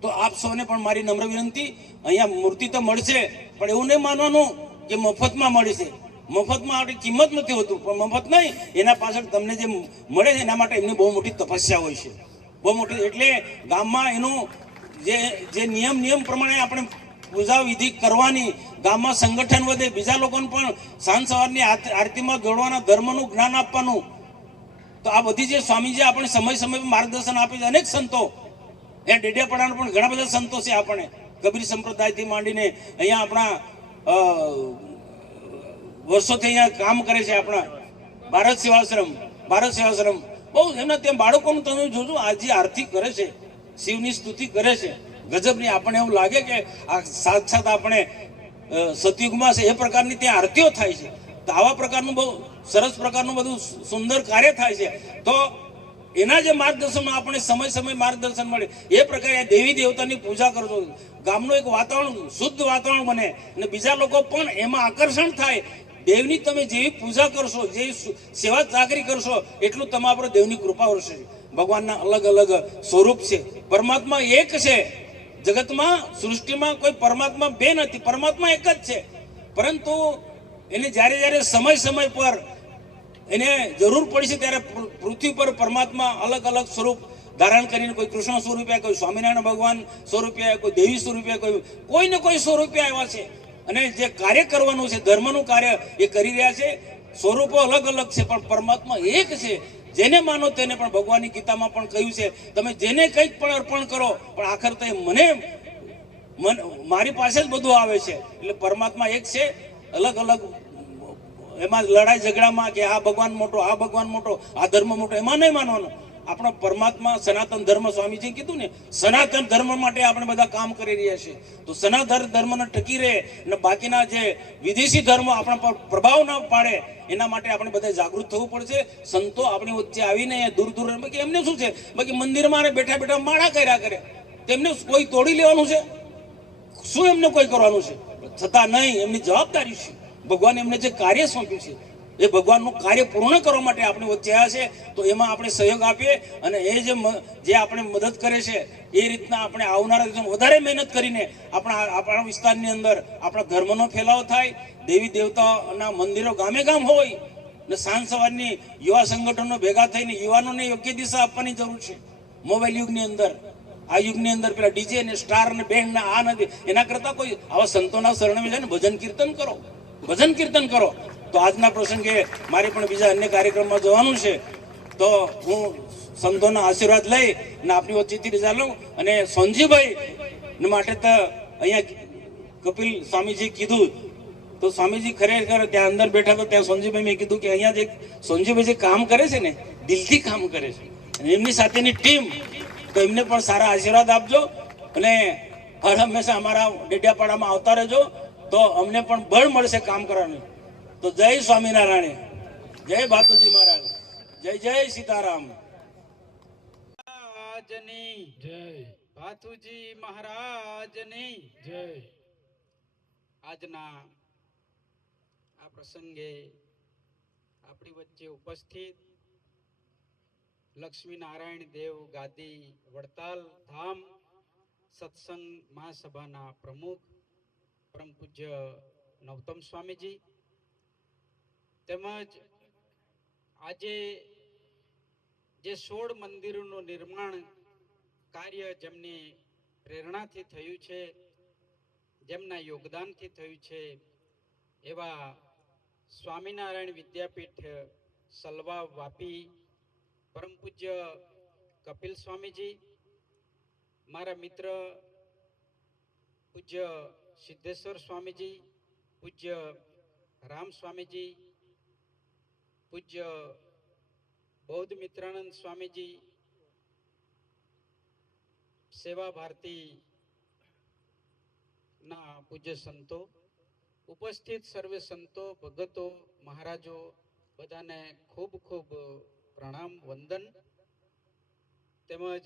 તો આપ સૌને પણ મારી નમ્ર વિનંતી, અહીંયા મૂર્તિ તો મળશે પણ એવું નહીં માનવાનું કે મફતમાં મળી છે. મફતમાં આપણી કિંમત નથી હોતું, પણ મફત નહીં, એના પાછળ તમને જે મળે છે એના માટે એમની બહુ મોટી તપસ્યા હોય છે, બહુ મોટી. એટલે ગામમાં એનું જે નિયમ પ્રમાણે આપણે પૂજા વિધિ કરવાની, ગામમાં સંગઠન વધે, બીજા લોકોને પણ સાંજ સવારની આરતીમાં જોડવાના, ધર્મનું જ્ઞાન આપવાનું. તો આ બધી જે સ્વામીજી આપણે સમય પર માર્ગદર્શન આપે છે, અનેક સંતો, અહીંયા ડેડિયાપાડાના પણ ઘણા બધા સંતો છે. આપણે કબીર સંપ્રદાયથી માંડીને અહીંયા આપણા વર્ષોથી અહીંયા કામ કરે છે. આપણા ભારત સેવાશ્રમ બહુ એમના ત્યાં બાળકોનું તમે જોજો, આજે આરતી કરે છે, શિવની સ્તુતિ કરે છે, ગજબની. આપણને એવું લાગે કે આ સાક્ષાત આપણે સતયુગમાં છે એ પ્રકારની ત્યાં આરતીઓ થાય છે. તો આવા પ્રકારનું બહુ સરસ પ્રકારનું બધું સુંદર કાર્ય થાય છે. તો એના જે માર્ગદર્શનમાં આપણે સમય માર્ગદર્શન મળે એ પ્રકારે દેવી દેવતાની પૂજા કરજો. ગામનું એક વાતાવરણ, શુદ્ધ વાતાવરણ બને અને બીજા લોકો પણ એમાં આકર્ષણ થાય. દેવની તમે જેવી પૂજા કરશો, જેવી સેવા ચાકરી કરશો, એટલું તમારા પર દેવની કૃપા વરસે. ભગવાનના અલગ અલગ સ્વરૂપ છે. પરમાત્મા એક છે. જગતમાં, સૃષ્ટિમાં કોઈ પરમાત્મા બે નથી, પરમાત્મા એક જ છે. પરંતુ એને જ્યારે સમય પર એને જરૂર પડશે ત્યારે પૃથ્વી પર પરમાત્મા અલગ અલગ સ્વરૂપ ધારણ કરીને, કોઈ કૃષ્ણ સ્વરૂપે, કોઈ સ્વામિનારાયણ ભગવાન સ્વરૂપે, કોઈ દેવી સ્વરૂપે, કોઈ ને કોઈ સ્વરૂપે આવ્યા છે. અને જે કાર્ય કરવાનું છે, ધર્મનું કાર્ય એ કરી રહ્યા છે. સ્વરૂપો અલગ અલગ છે પણ પરમાત્મા એક છે. જેને માનો તેને, પણ ભગવાનની ગીતામાં પણ કહ્યું છે, તમે જેને કંઈક પણ અર્પણ કરો પણ આખર તો મારી પાસે જ બધું આવે છે. એટલે પરમાત્મા એક છે. અલગ અલગ એમાં લડાઈ ઝઘડામાં કે આ ભગવાન મોટો, આ ભગવાન મોટો, આ ધર્મ મોટો, એમાં નહીં માનવાનું. આપણો પરમાત્મા સનાતન ધર્મ, સ્વામીજીએ કીધું ને, સનાતન ધર્મ માટે આપણે બધા કામ કરી રહ્યા છીએ. તો સનાતન ધર્મને ટકી રહે અને બાકીના જે વિદેશી ધર્મો આપણા પર પ્રભાવ ના પાડે એના માટે આપણે બધા જાગૃત થવું પડશે. સંતો આપણી વચ્ચે આવીને દૂર બાકી એમને શું છે, બાકી મંદિરમાં બેઠા માળા કર્યા કરે, તેમને કોઈ તોડી લેવાનું છે? શું એમને કોઈ કરવાનું છે? છતાં નહીં, એમની જવાબદારી છે. ભગવાન એમને જે કાર્ય સોંપ્યું છે એ ભગવાનનું કાર્ય પૂર્ણ કરવા માટે આપણે વચ્ચે આવ્યા છે. તો એમાં આપણે સહયોગ આપીએ અને એ જે આપણે મદદ કરે છે એ રીતના આપણે આવનારા દિવસમાં વધારે મહેનત કરીને આપણા વિસ્તારની અંદર આપણા ધર્મનો ફેલાવો થાય. દેવી દેવતાના મંદિરો ગામે ગામ હોય ને સાંજ સવારની યુવા સંગઠનો ભેગા થઈને યુવાનોને યોગ્ય દિશા આપવાની જરૂર છે. મોબાઈલ યુગની અંદર, આ યુગની અંદર પેલા ડીજે ને સ્ટાર ને બેન્ડ ને આ નથી, એના કરતા કોઈ આવા સંતોના શરણે જઈને ભજન કીર્તન કરો. તો આજના પ્રસંગે મારે પણ બીજા અન્ય કાર્યક્રમમાં જવાનું છે. તો હું સંતોના આશીર્વાદ લઈ અને આપની વચ્ચેથી રજા લઉં. અને સોનજીભાઈ માટે તો અહીંયા કપિલ સ્વામીજી કીધું, તો સ્વામીજી ખરેખર ત્યાં અંદર બેઠા તો ત્યાં સોનજીભાઈ મેં કીધું કે અહીંયા જે સોનજીભાઈ જે કામ કરે છે ને, દિલથી કામ કરે છે. અને એમની સાથેની ટીમ, તો એમને પણ સારા આશીર્વાદ આપજો અને હર હંમેશા અમારા ડેડિયાપાડામાં આવતા રહેજો. તો અમને પણ બળ મળશે કામ કરવાનું. તો જય સ્વામિનારાયણ, જય ભાતુજી મહારાજ, જય સીતારામ. જય ભાતુજી મહારાજની જય. આજના આ પ્રસંગે આપણી વચ્ચે ઉપસ્થિત લક્ષ્મી નારાયણ દેવ ગાદી વડતાલ ધામ સત્સંગ મહાસભાના પ્રમુખ પરમ પૂજ્ય નવતમ સ્વામીજી, તેમજ આજે જે 16 મંદિરોનું નિર્માણ કાર્ય જેમની પ્રેરણાથી થયું છે, જેમના યોગદાનથી થયું છે, એવા સ્વામિનારાયણ વિદ્યાપીઠ સલવા વાપી પરમ પૂજ્ય કપિલ સ્વામીજી, મારા મિત્ર પૂજ્ય સિદ્ધેશ્વર સ્વામીજી, પૂજ્ય રામ સ્વામીજી, પૂજ્ય બૌદ્ધ મિત્રાનંદ સ્વામીજી, સેવા ભારતી ના પૂજ્ય સંતો, ઉપસ્થિત સર્વે સંતો, ભગતો, મહારાજો, બધાને ખૂબ ખૂબ પ્રણામ, વંદન. તેમજ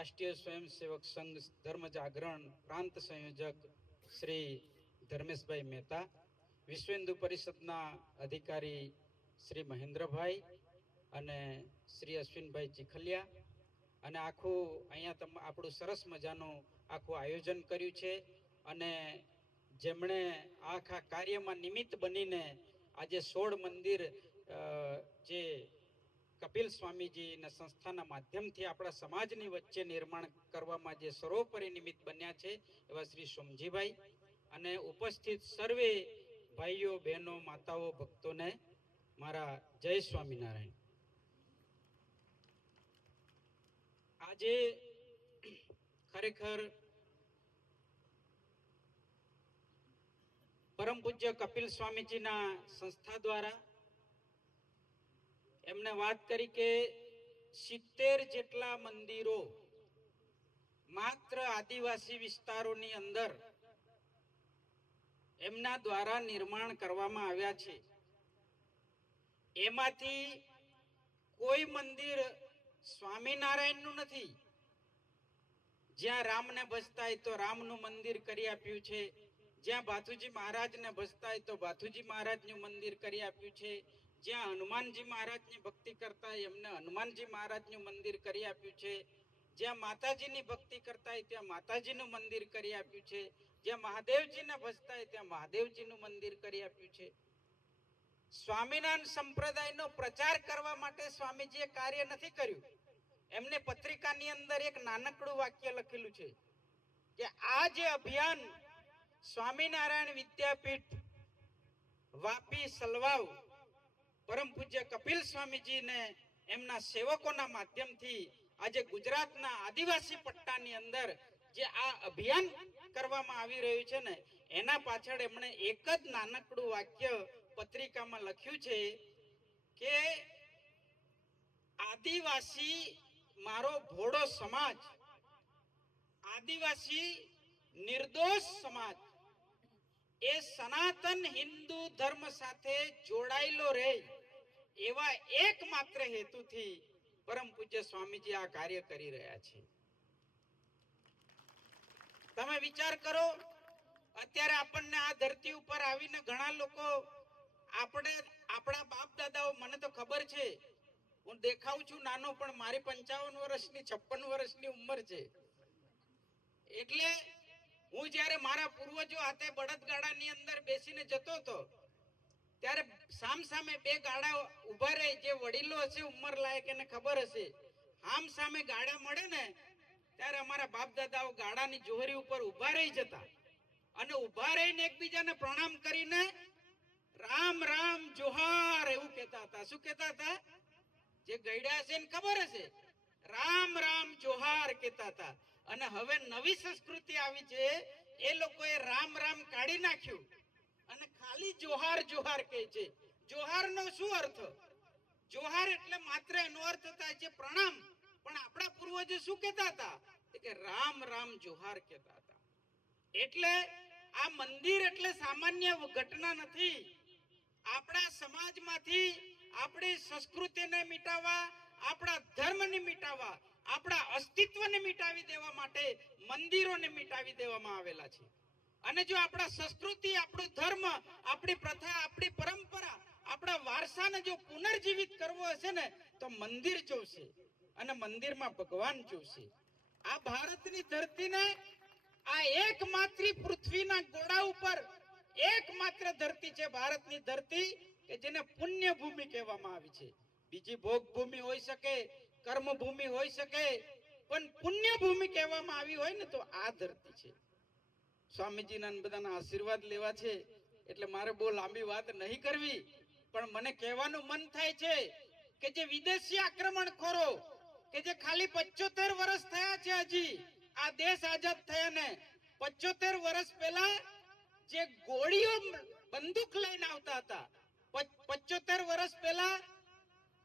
રાષ્ટ્રીય સ્વયંસેવક સંઘ ધર્મ જાગરણ પ્રાંત સંયોજક શ્રી ધર્મેશભાઈ મહેતા, વિશ્વ હિન્દુ પરિષદના અધિકારી શ્રી મહેન્દ્રભાઈ અને શ્રી અશ્વિનભાઈ ચીખલિયા, અને આખું અહીંયા આપણું સરસ મજાનું આખું આયોજન કર્યું છે. અને જેમણે આખા કાર્યમાં નિમિત્ત બનીને આજે 16 મંદિર જે કપિલ સ્વામીજીના સંસ્થાના માધ્યમથી આપણા સમાજની વચ્ચે નિર્માણ કરવામાં જે સર્વોપરી નિમિત્ત બન્યા છે એવા શ્રી સોમજીભાઈ અને ઉપસ્થિત સર્વે ભાઈઓ બહેનો માતાઓ ભક્તોને મારા જય સ્વામિનારાયણ. આજે ખરેખર પરમ પૂજ્ય કપિલ સ્વામીજીના સંસ્થા દ્વારા એમને વાત કરી કે 70 જેટલા મંદિરો માત્ર આદિવાસી વિસ્તારોની અંદર એમના દ્વારા નિર્માણ કરવામાં આવ્યા છે. એમાંથી કોઈ મંદિર સ્વામિનારાયણનું નથી. જ્યાં રામને ભજતા હોય તો રામનું મંદિર કરી આપ્યું છે, જ્યાં ભાથુજી મહારાજને ભજતા હોય તો ભાથુજી મહારાજનું મંદિર કરી આપ્યું છે, જ્યાં હનુમાનજી મહારાજની ભક્તિ કરતા હોય એમને હનુમાનજી મહારાજનું મંદિર કરી આપ્યું છે, જ્યાં માતાજીની ભક્તિ કરતા હોય ત્યાં માતાજીનું મંદિર કરી આપ્યું છે, જ્યાં મહાદેવજીને ભજતા હોય ત્યાં મહાદેવજીનું મંદિર કરી આપ્યું છે. સ્વામિનારાયણ સંપ્રદાયનો પ્રચાર કરવા માટે સ્વામીજીએ કાર્ય નથી કર્યું. એમને પત્રિકાની અંદર એક નાનકડું વાક્ય લખેલું છે કે આ જે અભિયાન સ્વામિનારાયણ વિદ્યાપીઠ વાપી સલવાવ પરમ પૂજ્ય કપિલ સ્વામીજીને એમના સેવકોના માધ્યમથી આજે ગુજરાતના આદિવાસી પટ્ટાની અંદર જે આ અભિયાન કરવામાં આવી રહ્યું છે ને એના પાછળ એમણે એક જ નાનકડું વાક્ય પત્રિકામાં લખ્યું છે કે આદિવાસી મારો ભોળો સમાજ, આદિવાસી નિર્દોષ સમાજ એ સનાતન હિન્દુ ધર્મ સાથે જોડાયેલો રહે એવા એકમાત્ર હેતુથી પરમ પૂજ્ય સ્વામીજી આ કાર્ય કરી રહ્યા છે. તમે વિચાર કરો, અત્યારે આપણને આ ધરતી ઉપર આવીને ઘણા લોકો આપણા બાપ દાદાઓ, મને તો ખબર છે, હું દેખાઉં છું નાનો પણ મારી 55 વર્ષની 56 વર્ષની ઉંમર છે. એટલે હું જ્યારે મારા પૂર્વજો હાથે બળદગાડાની અંદર બેસીને જતો હતો ત્યારે સામે બે ગાડા ઉભા રહે, જે વડીલો હશે ઉંમર લાયક એને ખબર હશે, સામે ગાડા મળે ને ત્યારે અમારા બાપ દાદાઓ ગાડાની જોહરી ઉપર ઉભા રહી જતા અને ઉભા રહીને એકબીજાને પ્રણામ કરીને રામ રામ જોહાર એવું કહેતા હતા. શું કહેતા હતા? જે ગયડા છે એને ખબર હશે, રામ રામ જોહાર કહેતા હતા. અને હવે નવી સંસ્કૃતિ આવી છે, એ લોકોએ રામ રામ કાઢી નાખ્યું અને ખાલી જોહાર જોહાર કહે છે. જોહારનો શું અર્થ? જોહાર એટલે માત્ર એનો અર્થ થાય છે પ્રણામ, પણ આપણા પૂર્વજો શું કહેતા હતા કે રામ રામ જોહાર કહેતા હતા. એટલે આ મંદિર એટલે સામાન્ય ઘટના નથી. આપણા સમાજમાંથી આપણી સંસ્કૃતિને મિટાવવા, આપણા ધર્મને મિટાવવા, આપણા અસ્તિત્વને મિટાવી દેવા માટે મંદિરોને મિટાવી દેવામાં આવેલા છે. અને જો આપણા સંસ્કૃતિ, આપણું ધર્મ, આપણી પ્રથા, આપણી પરંપરા, આપણા વારસાને જો પુનર્જીવિત કરવો હશે ને તો મંદિર જોશે અને મંદિરમાં ભગવાન જોશે. આ ભારતની ધરતીને, આ એકમાત્ર પૃથ્વીના ગોળા ઉપર એકમાત્ર ધરતી છે ભારતની ધરતી કે જેને પુણ્ય ભૂમિ કહેવામાં આવી છે. બીજી ભોગ ભૂમિ હોઈ શકે, કર્મ ભૂમિ હોઈ શકે, પણ પુણ્ય ભૂમિ કહેવામાં આવી હોય ને તો આ ધરતી છે. સ્વામીજીના બધાના આશીર્વાદ લેવા છે એટલે મારે બહુ લાંબી વાત નહીં કરવી, પણ મને કહેવાનું મન થાય છે કે જે વિદેશી આક્રમણખોરો કે જે ખાલી 75 વર્ષ થયા છે હજી આ દેશ આઝાદ થયા ને, 75 વર્ષ પહેલા જે ગોળીઓ બંદૂક લઈને આવતા હતા, 75 વર્ષ પહેલા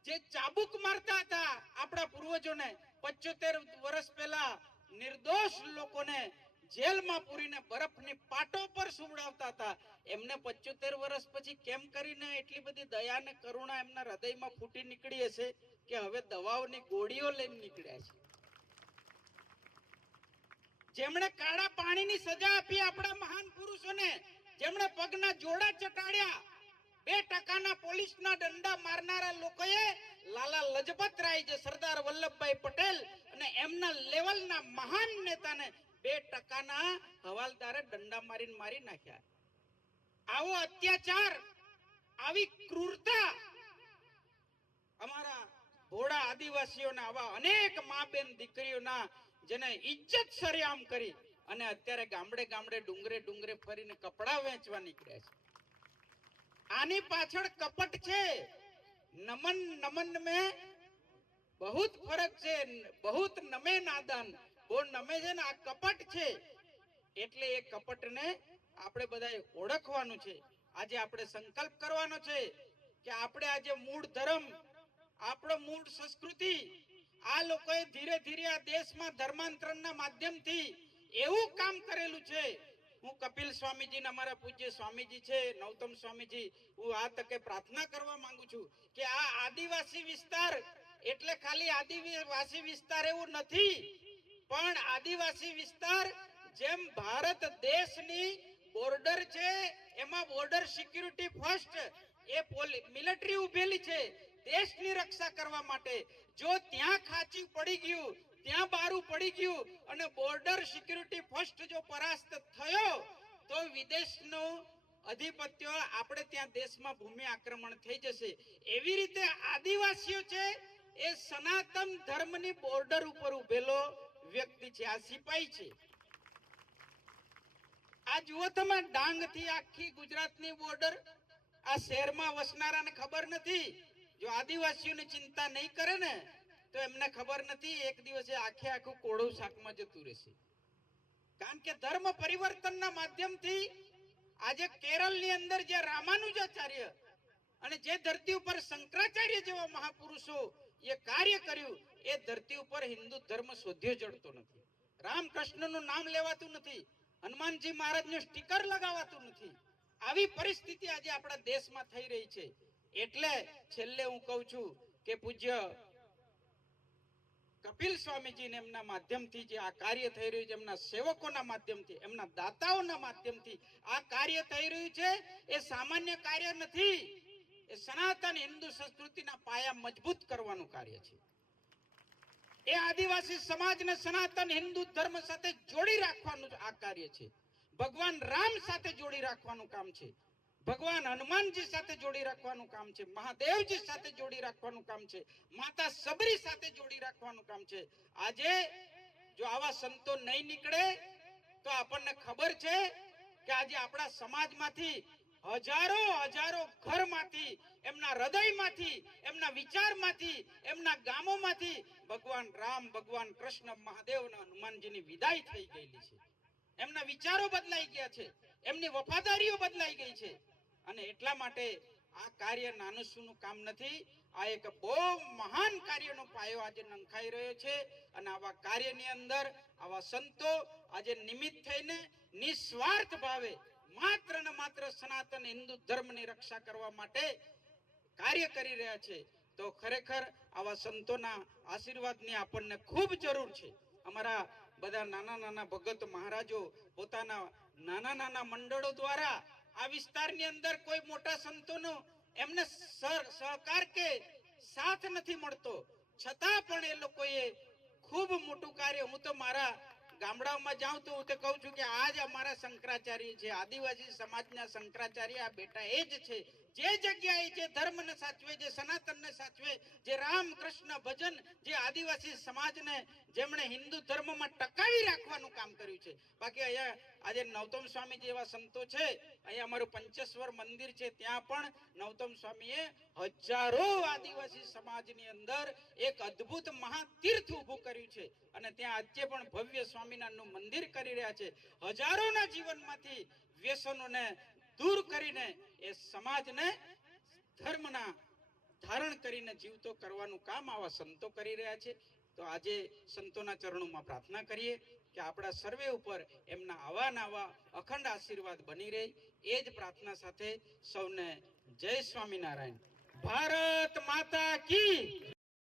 જે ચાબુક મારતા હતા આપણા પૂર્વજોને, 75 વર્ષ પહેલા નિર્દોષ લોકોને જેલમાં પૂરીને બરફની પાટો પર સુવડાવતા હતા, એમને 75 વર્ષ પછી કેમ કરીને એટલી બધી દયા અને કરુણા એમના હૃદયમાં ફૂટી નીકળી હશે કે હવે દવાઓની ગોળીઓ લઈને નીકળ્યા છે. જેમણે કાળા પાણીની સજા આપી આપણા મહાન પુરુષોને, જેમણે પગના જોડા ચટાડ્યા, 2% પોલીસના દંડા મારનારા લોકોએ લાલા લજપત રાય, જે સરદાર વલ્લભભાઈ પટેલ અને એમના લેવલના મહાન નેતાને 2% હવાલદારે દંડા મારી નાખ્યા. આવો અત્યાચાર, આવી ક્રૂરતા અમારા ભોળા આદિવાસીઓના આવા અનેક મા બેન દીકરીઓના, જેને ઇજ્જત સરેઆમ કરી અને અત્યારે ગામડે ગામડે ડુંગરે ડુંગરે ફરીને કપડા વેચવા નીકળ્યા છે. આની પાછળ કપટ છે. નમન નમન में बहुत फर्क છે. बहुत નમે નાદાન, બહુ નમે છે ને આ કપટ છે. એટલે એ કપટને આપણે બધાએ ઓળખવાનું છે. આજે આપણે સંકલ્પ કરવાનો છે કે આપણે આજે મૂળ ધર્મ, આપણો મૂળ સંસ્કૃતિ, આ લોકોએ ધીરે ધીરે આ દેશમાં ધર્માંતરણના માધ્યમથી એવું કામ કરેલું છે. હું કપિલ સ્વામીજી, અમારા પૂજ્ય સ્વામીજી છે નૌતમ સ્વામીજી, હું આ તકે પ્રાર્થના કરવા માંગુ છું કે આ આદિવાસી વિસ્તાર એટલે ખાલી આદિવાસી વિસ્તાર એવું નથી, પણ આદિવાસી વિસ્તાર જેમ ભારત દેશની બોર્ડર છે, એમાં બોર્ડર સિક્યુરિટી ફર્સ્ટ એ મિલિટરી ઉભેલી છે દેશની રક્ષા કરવા માટે. જો ત્યાં ખાંચી પડી ગયું, ત્યાં બારું પડી ગયું અને બોર્ડર સિક્યુરિટી ફર્સ્ટ જો પરાસ્ત થયો તો વિદેશનો અધિપત્ય આપણે ત્યાં દેશમાં ભૂમિ આક્રમણ થઈ જશે. એવી રીતે આદિવાસીઓ છે એ સનાતન ધર્મની બોર્ડર ઉપર ઉભેલો વ્યક્તિ છે. આ સિપાઈ છે. આ જુઓ તમે, ડાંગ થી આખી ગુજરાતની બોર્ડર. આ શહેરમાં વસનારાને ખબર નથી. જો આદિવાસીઓની ચિંતા નહીં કરે ને તો એમને ખબર નથી, એક દિવસે આખે આખું કોળું શાકમાં જતું રહેશે. કારણ કે ધર્મ પરિવર્તનના માધ્યમથી આજે કેરળની અંદર જે રામાનુજાચાર્ય અને જે ધરતી ઉપર શંકરાચાર્ય જેવા મહાપુરુષો એ કાર્ય કર્યું, એ ધરતી ઉપર હિન્દુ ધર્મ શોધ્યો જડતો નથી. રામકૃષ્ણનું નામ લેવાતું નથી, હનુમાનજી મહારાજનું સ્ટીકર લગાવાતું નથી. આવી પરિસ્થિતિ આજે આપણા દેશમાં થઈ રહી છે. એટલે છેલ્લે હું કહું છું કે પૂજ્ય કપિલ સ્વામીજીને એમના માધ્યમથી જે આ કાર્ય થઈ રહ્યું છે, એમના સેવકોના માધ્યમથી, એમના દાતાઓના માધ્યમથી આ કાર્ય થઈ રહ્યું છે, એ સામાન્ય કાર્ય નથી. એ સનાતન હિન્દુ સંસ્કૃતિના પાયા મજબૂત કરવાનું કાર્ય છે. એ આદિવાસી સમાજને સનાતન હિન્દુ ધર્મ સાથે જોડી રાખવાનું આ કાર્ય છે. ભગવાન રામ સાથે જોડી રાખવાનું કામ છે. ભગવાન હનુમાનજી સાથે જોડી રાખવાનું કામ છે. મહાદેવજી સાથે જોડી રાખવાનું કામ છે. માતા સબરી સાથે જોડી રાખવાનું કામ છે. આજે જો આવા સંતો નહીં નીકળે તો આપણને ખબર છે કે આજે આપણા સમાજમાંથી હજારો ઘરમાંથી, એમના હૃદયમાંથી, એમના વિચારમાંથી, એમના ગામોમાંથી ભગવાન રામ, ભગવાન કૃષ્ણ, મહાદેવ અને હનુમાનજીની વિદાય થઈ ગયેલી છે. એમના વિચારો બદલાઈ ગયા છે, એમની વફાદારીઓ બદલાઈ ગઈ છે. અને એટલા માટે આ કાર્ય નાનું સૂનું કામ નથી. આ એક બહુ મહાન કાર્યનો પાયો આજે નંખાઈ રહ્યો છે. અને આવા કાર્યની અંદર આવા સંતો આજે નિમિત્ત થઈને નિસ્વાર્થ ભાવે માત્ર ને માત્ર સનાતન હિન્દુ ધર્મની રક્ષા કરવા માટે કાર્ય કરી રહ્યા છે. તો ખરેખર આવા સંતોના આશીર્વાદની આપણને ખૂબ જરૂર છે. અમારા બધા નાના નાના ભગત મહારાજો પોતાના નાના નાના મંડળો દ્વારા આ વિસ્તારની અંદર કોઈ મોટા સંતોનો એમને સહકાર કે સાથ નથી મળતો, છતાં પણ એ લોકોએ ખૂબ મોટું કાર્ય. હું તો મારા ગામડાઓમાં જાઉં તો હું તો કહું છું કે આજ અમારા શંકરાચાર્ય છે, આદિવાસી સમાજના શંકરાચાર્ય આ બેટા એ જ છે. જે જગ્યાએ જે ધર્મને સાચવે, જે સનાતનને સાચવે, જે રામ કૃષ્ણ ભજન, જે આદિવાસી સમાજને જેમણે હિન્દુ ધર્મમાં ટકાવી રાખવાનું કામ કર્યું છે. બાકી અહીંયા આજે નૌતમ સ્વામી જેવા સંતો છે. અહીંયા અમારું પંચેશ્વર મંદિર છે, ત્યાં પણ નૌતમ સ્વામીએ હજારો આદિવાસી સમાજની અંદર એક અદ્ભુત મહાતીર્થ ઊભું કર્યું છે. અને ત્યાં આજે પણ ભવ્ય સ્વામિનારાયણનું મંદિર કરી રહ્યા છે. હજારોના જીવનમાંથી વ્યસનોને દૂર કરીને એ સમાજને ધર્મના ધારણ કરીને જીવતો કરવાનું કામ આવા સંતો કરી રહ્યા છે. તો આજે સંતોના ચરણોમાં પ્રાર્થના કરીએ કે આપણા સર્વે ઉપર એમના આવા નવા અખંડ આશીર્વાદ બની રહે. એ જ પ્રાર્થના સાથે સૌને જય સ્વામિનારાયણ. ભારત માતા કી